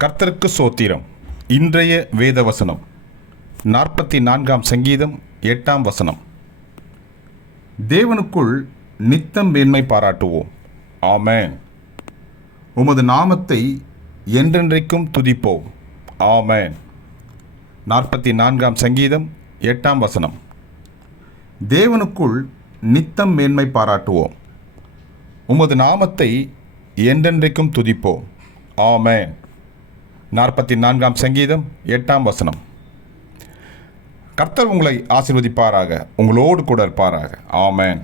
கர்த்தருக்கு சோத்திரம். இன்றைய வேத வசனம் நாற்பத்தி நான்காம் சங்கீதம் எட்டாம் வசனம். தேவனுக்குள் நித்தம் மேன்மை பாராட்டுவோம். ஆமேன். உமது நாமத்தை என்றென்றைக்கும் துதிப்போம். ஆமேன். நாற்பத்தி நான்காம் சங்கீதம் எட்டாம் வசனம். தேவனுக்குள் நித்தம் மேன்மை பாராட்டுவோம். உமது நாமத்தை என்றென்றைக்கும் துதிப்போம். ஆமேன். நாற்பத்தி நான்காம் சங்கீதம் எட்டாம் வசனம். கர்த்தர் உங்களை ஆசிர்வதிப்பாராக உங்களோடு கூட இருப்பாராக. ஆமேன்.